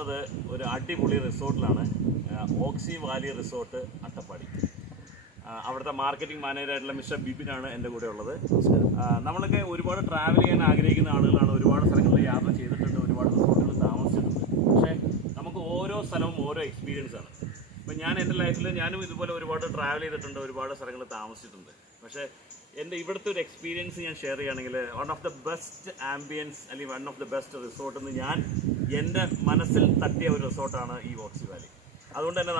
ഉള്ളത് ഒരു അടിപൊളി റിസോർട്ടിലാണ്. ഓക്സി വാലി റിസോർട്ട് അട്ടപ്പാടി. അവിടുത്തെ മാർക്കറ്റിംഗ് മാനേജറായിട്ടുള്ള മിസ്റ്റർ ബിപിനാണ് എൻ്റെ കൂടെ ഉള്ളത്. നമ്മളൊക്കെ ഒരുപാട് ട്രാവൽ ചെയ്യാൻ ആഗ്രഹിക്കുന്ന ആളുകളാണ്. ഒരുപാട് സ്ഥലങ്ങളിൽ യാത്ര ചെയ്തിട്ടുണ്ട്, ഒരുപാട് റിസോർട്ടുകൾ താമസിച്ചിട്ടുണ്ട്. പക്ഷേ നമുക്ക് ഓരോ സ്ഥലവും ഓരോ എക്സ്പീരിയൻസ് ആണ്. ഇപ്പം ഞാൻ എൻ്റെ ലൈഫിൽ ഞാനും ഇതുപോലെ ഒരുപാട് ട്രാവൽ ചെയ്തിട്ടുണ്ട്, ഒരുപാട് സ്ഥലങ്ങളിൽ താമസിച്ചിട്ടുണ്ട്. പക്ഷേ എൻ്റെ ഇവിടുത്തെ ഒരു എക്സ്പീരിയൻസ് ഞാൻ ഷെയർ ചെയ്യുകയാണെങ്കിൽ one of the best ambience അല്ലെങ്കിൽ one of the best resort എന്ന് ഞാൻ എൻ്റെ മനസ്സിൽ തട്ടിയ ഒരു റിസോർട്ടാണ് ഈ ഓക്സി വാലി. അതുകൊണ്ട് തന്നെ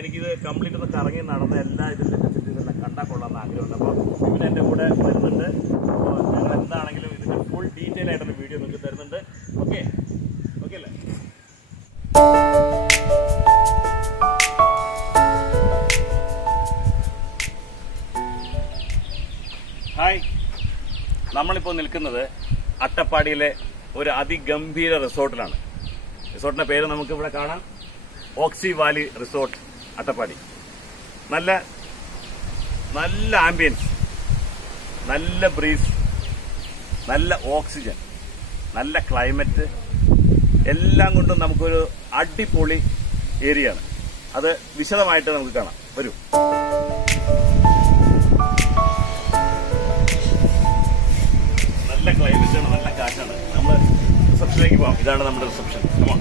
എനിക്കിത് കംപ്ലീറ്റ് ഒന്ന് കറങ്ങി നടന്ന എല്ലാ ഇതിൻ്റെ ഫെസിലിറ്റീസ് എല്ലാം കണ്ടാൽ കൊള്ളാമെന്ന് ആഗ്രഹമുണ്ട്. അപ്പോൾ ഇവൻ എൻ്റെ കൂടെ വരുന്നുണ്ട്. അപ്പോൾ ഞങ്ങൾ എന്താണെങ്കിലും ഇതിൻ്റെ ഫുൾ ഡീറ്റെയിൽ ആയിട്ടുള്ള വീഡിയോ നിങ്ങൾക്ക് തരുന്നുണ്ട്. ഓക്കെ അല്ലേ? ഹായ്, നമ്മളിപ്പോൾ നിൽക്കുന്നത് അട്ടപ്പാടിയിലെ ഒരു അതിഗംഭീര റിസോർട്ടിലാണ്. റിസോർട്ടിൻ്റെ പേര് നമുക്കിവിടെ കാണാം, ഓക്സി വാലി റിസോർട്ട് അട്ടപ്പാടി. നല്ല നല്ല ആംബിയൻസ്, നല്ല ബ്രീസ്, നല്ല ഓക്സിജൻ, നല്ല ക്ലൈമറ്റ്, എല്ലാം കൊണ്ടും നമുക്കൊരു അടിപൊളി ഏരിയ ആണ്. അത് വിശദമായിട്ട് നമുക്ക് കാണാം. വരൂ. നല്ല ക്ലൈമറ്റാണ്, നല്ല കാറ്റാണ്. നമ്മൾ റിസപ്ഷനിലേക്ക് പോകാം. ഇതാണ് നമ്മുടെ റിസപ്ഷൻ. കമോൺ.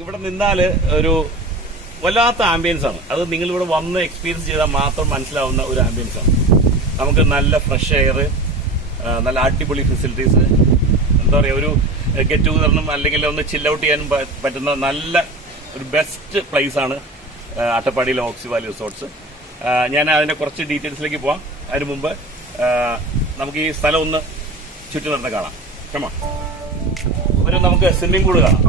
ഇവിടെ നിന്നാൽ ഒരു വല്ലാത്ത ആംബിയൻസ് ആണ്. അത് നിങ്ങളിവിടെ വന്ന് എക്സ്പീരിയൻസ് ചെയ്താൽ മാത്രം മനസ്സിലാവുന്ന ഒരു ആംബിയൻസ് ആണ്. നമുക്ക് നല്ല ഫ്രഷ് എയർ, നല്ല അടിപൊളി ഫെസിലിറ്റീസ്, എന്താ പറയുക, ഒരു ഗെറ്റ് ടുഗദറിനും അല്ലെങ്കിൽ ഒന്ന് ചിൽ ഔട്ട് ചെയ്യാനും പറ്റുന്ന നല്ല ഒരു ബെസ്റ്റ് പ്ലേസ് ആണ് അട്ടപ്പാടിയിലെ ഓക്സി വാലി റിസോർട്ട്സ്. ഞാൻ അതിന്റെ കുറച്ച് ഡീറ്റെയിൽസിലേക്ക് പോവാം. അതിന് മുമ്പ് നമുക്ക് ഈ സ്ഥലം ഒന്ന് ചുറ്റി നടന്ന് കാണാം. കമോൺ. ഒരു നമുക്ക് സ്വിമ്മിംഗ് പൂള് കാണാം.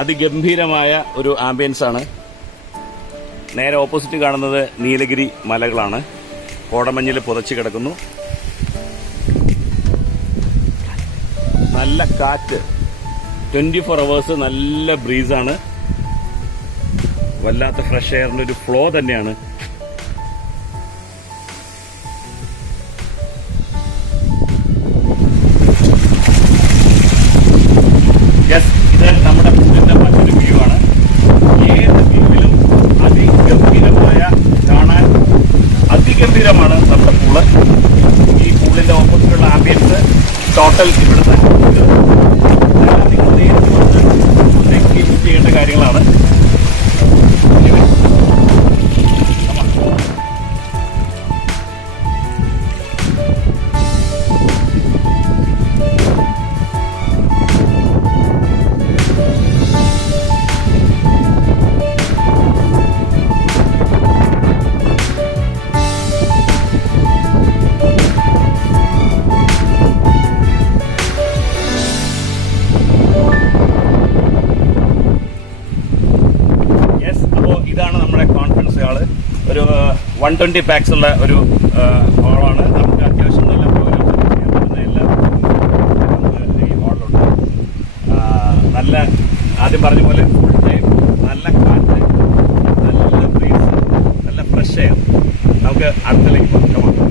അതിഗംഭീരമായ ഒരു ആംബിയൻസ് ആണ്. നേരെ ഓപ്പോസിറ്റ് കാണുന്നത് നീലഗിരി മലകളാണ്. കോടമഞ്ഞിൽ പുതച്ച് കിടക്കുന്നു. നല്ല കാറ്റ്, 24 hours നല്ല ബ്രീസാണ്. വല്ലാത്ത ഫ്രഷ് എയറിന്റെ ഒരു ഫ്ലോ തന്നെയാണ്. ഇത് നമ്മുടെ പൂളിന്റെ മറ്റൊരു വ്യൂ ആണ്. ഏത് വ്യൂവിലും അതിഗംഭീരമായ, കാണാൻ അതിഗംഭീരമാണ് നമ്മുടെ പൂള്. ഈ പൂളിന്റെ ഓപ്പോസിറ്റുള്ള ആംബിയൻസ് ടോട്ടൽ ഇവിടുത്തെ നിങ്ങൾ നേരിട്ട് വന്ന് എക്സ്പീരിയൻസ് ചെയ്യേണ്ട കാര്യങ്ങളാണ്. ഒരു 120 പാക്സ് ഉള്ള ഒരു ഹോളാണ്. നമുക്ക് അത്യാവശ്യം നല്ല പ്രോഗ്രാംസ് ചെയ്യാൻ പറ്റുന്ന എല്ലാ നമുക്ക് ഈ ഹോളിലുണ്ട്. നല്ല ആദ്യം പറഞ്ഞ പോലെ ഫുൾ ടൈം നല്ല കാറ്റ്, നല്ല ബ്രീസ്, നല്ല ഫ്രഷ് എയർ. നമുക്ക് അടുത്തേക്ക് പോകാം.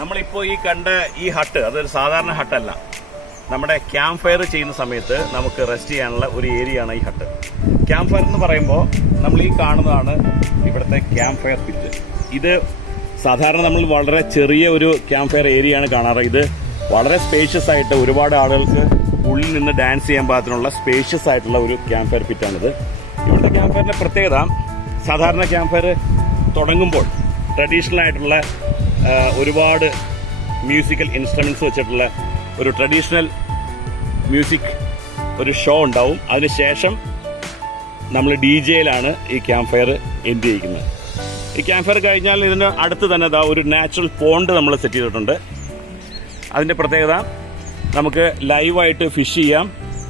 നമ്മളിപ്പോൾ ഈ കണ്ട ഈ ഹട്ട് അതൊരു സാധാരണ ഹട്ടല്ല. നമ്മുടെ ക്യാമ്പ് ഫയർ ചെയ്യുന്ന സമയത്ത് നമുക്ക് റെസ്റ്റ് ചെയ്യാനുള്ള ഒരു ഏരിയ ആണ് ഈ ഹട്ട്. ക്യാമ്പ് ഫയർ എന്ന് പറയുമ്പോൾ നമ്മൾ ഈ കാണുന്നതാണ് ഇവിടുത്തെ ക്യാമ്പ് ഫയർ പിറ്റ്. ഇത് സാധാരണ നമ്മൾ വളരെ ചെറിയ ഒരു ക്യാമ്പ് ഫയർ ഏരിയയാണ് കാണാറ്. ഇത് വളരെ സ്പേഷ്യസ് ആയിട്ട് ഒരുപാട് ആളുകൾക്ക് ഉള്ളിൽ നിന്ന് ഡാൻസ് ചെയ്യാൻ പാകത്തിനുള്ള സ്പേഷ്യസ് ആയിട്ടുള്ള ഒരു ക്യാമ്പ് ഫയർ പിറ്റാണിത്. ഇവിടുത്തെ ക്യാമ്പ് ഫയറിൻ്റെ പ്രത്യേകത, സാധാരണ ക്യാമ്പ് ഫയർ തുടങ്ങുമ്പോൾ ട്രഡീഷണൽ ആയിട്ടുള്ള ഒരുപാട് മ്യൂസിക്കൽ ഇൻസ്ട്രുമെൻറ്റ്സ് വെച്ചിട്ടുള്ള ഒരു ട്രഡീഷണൽ മ്യൂസിക് ഒരു ഷോ ഉണ്ടാവും. അതിനുശേഷം നമ്മൾ DJ-യിലാണ് ഈ ക്യാമ്പ് ഫയർ എൻഡ് ചെയ്യിക്കുന്നത്. ഈ ക്യാമ്പ് ഫയർ കഴിഞ്ഞാൽ ഇതിന് അടുത്ത് തന്നെ ഒരു നാച്ചുറൽ പോണ്ട് നമ്മൾ സെറ്റ് ചെയ്തിട്ടുണ്ട്. അതിൻ്റെ പ്രത്യേകത, നമുക്ക് ലൈവായിട്ട് ഫിഷ് ചെയ്യാം.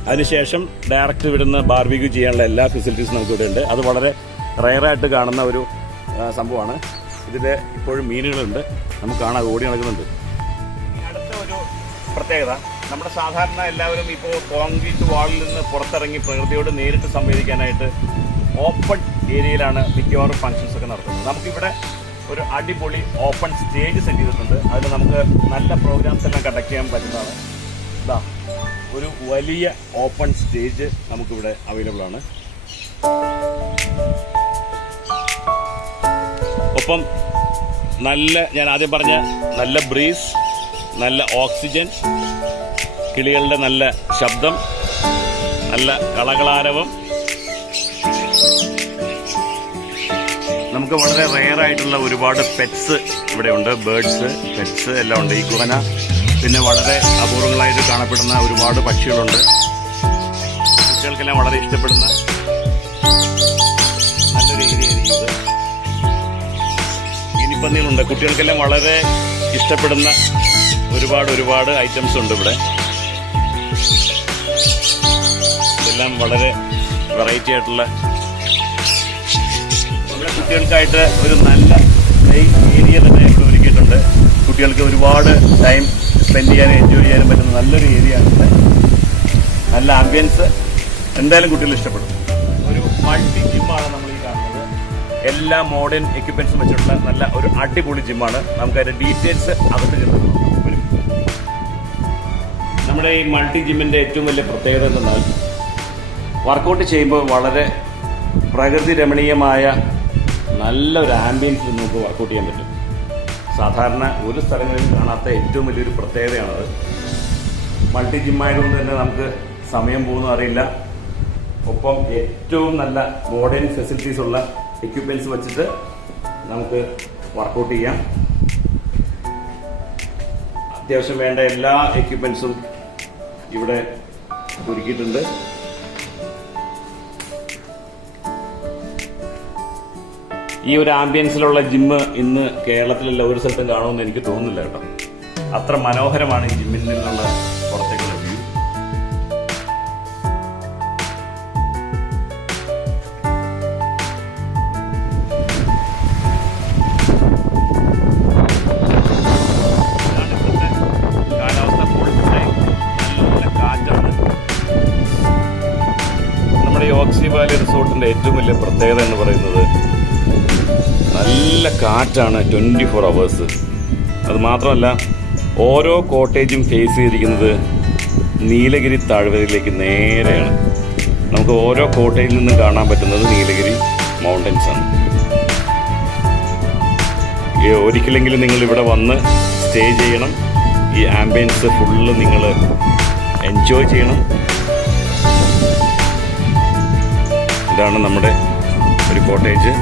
അതിനുശേഷം ഡയറക്റ്റ് ഇവിടുന്ന് ബാർബിക്യൂ ചെയ്യാനുള്ള എല്ലാ ഫെസിലിറ്റീസും നമുക്കിവിടെ ഉണ്ട്. അത് വളരെ റയറായിട്ട് കാണുന്ന ഒരു സംഭവമാണ്. ഇതിൽ ഇപ്പോഴും മീനുകളുണ്ട്, നമുക്ക് കാണാൻ ഓടി നടക്കുന്നുണ്ട്. അടുത്ത ഒരു പ്രത്യേകത, നമ്മുടെ സാധാരണ എല്ലാവരും ഇപ്പോൾ കോൺക്രീറ്റ് വാളിൽ നിന്ന് പുറത്തിറങ്ങി പ്രകൃതിയോട് നേരിട്ട് സംവദിക്കാനായിട്ട് ഓപ്പൺ ഏരിയയിലാണ് മിക്കവാറും ഫങ്ഷൻസ് ഒക്കെ നടത്തുന്നത്. നമുക്കിവിടെ ഒരു അടിപൊളി ഓപ്പൺ സ്റ്റേജ് സെറ്റ് ചെയ്തിട്ടുണ്ട്. അതിൽ നമുക്ക് നല്ല പ്രോഗ്രാംസ് എല്ലാം കണ്ടക്ട് ചെയ്യാൻ പറ്റുന്നതാണ്. ഇതാ ഒരു വലിയ ഓപ്പൺ സ്റ്റേജ് നമുക്കിവിടെ അവൈലബിൾ ആണ്. ഒപ്പം ഞാൻ ആദ്യം പറഞ്ഞ നല്ല ബ്രീസ്, നല്ല ഓക്സിജൻ, കിളികളുടെ നല്ല ശബ്ദം, നല്ല കളകളാരവം, നമുക്ക് വളരെ റെയറായിട്ടുള്ള ഒരുപാട് പെറ്റ്സ് ഇവിടെ ഉണ്ട്. ബേർഡ്സ്, പെറ്റ്സ് എല്ലാം ഉണ്ട്. ഈ ഗുഹന, പിന്നെ വളരെ അപൂർവങ്ങളായിട്ട് കാണപ്പെടുന്ന ഒരുപാട് പക്ഷികളുണ്ട്. കുട്ടികൾക്കെല്ലാം വളരെ ഇഷ്ടപ്പെടുന്ന നല്ലൊരു ഏരിയ ആയിരിക്കും ഇത്. ഗിനിപ്പന്നികളുണ്ട്. കുട്ടികൾക്കെല്ലാം വളരെ ഇഷ്ടപ്പെടുന്ന ഒരുപാട് ഐറ്റംസ് ഉണ്ട് ഇവിടെ. ഇതെല്ലാം വളരെ വെറൈറ്റി ആയിട്ടുള്ള, നമ്മുടെ കുട്ടികൾക്കായിട്ട് ഒരു നല്ല പ്ലേ ഏരിയ തന്നെ ഇവിടെ ഒരുക്കിയിട്ടുണ്ട്. കുട്ടികൾക്ക് ഒരുപാട് ടൈം സ്പെൻഡ് ചെയ്യാനും എൻജോയ് ചെയ്യാനും പറ്റുന്ന നല്ലൊരു ഏരിയ ആണ് ഇവിടെ. നല്ല ആംബിയൻസ്, എന്തായാലും കുട്ടികൾ ഇഷ്ടപ്പെടും. ഒരു മൾട്ടി ജിമ്മാണ് നമ്മൾ ഈ കാണുന്നത്. എല്ലാ മോഡേൺ എക്യുപ്മെന്റ്സും വെച്ചിട്ടുള്ള നല്ല ഒരു അടിപൊളി ജിമ്മാണ്. നമുക്കതിന്റെ ഡീറ്റെയിൽസ് അകത്ത് ചെന്ന് നമ്മുടെ ഈ മൾട്ടി ജിമ്മിന്റെ ഏറ്റവും വലിയ പ്രത്യേകത എന്തെന്നാൽ, വർക്കൗട്ട് ചെയ്യുമ്പോൾ വളരെ പ്രകൃതി രമണീയമായ നല്ലൊരു ആംബിയൻസിൽ നമുക്ക് വർക്കൗട്ട് ചെയ്യാൻ പറ്റും. സാധാരണ ഒരു സ്ഥലങ്ങളിൽ കാണാത്ത ഏറ്റവും വലിയൊരു പ്രത്യേകതയാണത്. മൾട്ടി ജിമ്മായതുകൊണ്ട് തന്നെ നമുക്ക് സമയം പോകുന്നത് അറിയില്ല. ഒപ്പം ഏറ്റവും നല്ല മോഡേൺ ഫെസിലിറ്റീസ് ഉള്ള എക്യുപ്മെന്റ്സ് വെച്ചിട്ട് നമുക്ക് വർക്കൗട്ട് ചെയ്യാം. അത്യാവശ്യം വേണ്ട എല്ലാ എക്യുപ്മെന്റ്സും ഇവിടെ ഒരുക്കിയിട്ടുണ്ട്. ഈ ഒരു ആംബിയൻസിലുള്ള ജിമ്മ് ഇന്ന് കേരളത്തിലുള്ള ഒരു സ്ഥലത്തും കാണുമെന്ന് എനിക്ക് തോന്നുന്നില്ല കേട്ടോ. അത്ര മനോഹരമാണ് ഈ ജിമ്മിൽ നിന്നുള്ള പുറത്തേക്കുള്ള വ്യൂ. കാലാവസ്ഥ ഫുൾ ടൈം നല്ല കാറ്റാണ്. നമ്മുടെ ഈ ഓക്സി വാലി റിസോർട്ടിന്റെ ഏറ്റവും വലിയ പ്രത്യേകത എന്ന് പറയുന്നത് നല്ല കാറ്റാണ് 24 hours. അത് മാത്രമല്ല, ഓരോ കോട്ടേജും ഫേസ് ചെയ്തിരിക്കുന്നത് നീലഗിരി താഴ്വരയിലേക്ക് നേരെയാണ്. നമുക്ക് ഓരോ കോട്ടേജിൽ നിന്നും കാണാൻ പറ്റുന്നത് നീലഗിരി മൗണ്ടൻസ് ആണ്. ഒരിക്കലെങ്കിലും നിങ്ങൾ ഇവിടെ വന്ന് സ്റ്റേ ചെയ്യണം. ഈ ആംബിയൻസ് ഫുള്ള് നിങ്ങൾ എൻജോയ് ചെയ്യണം. ഇതാണ് നമ്മുടെ ഒരു കോട്ടേജ്.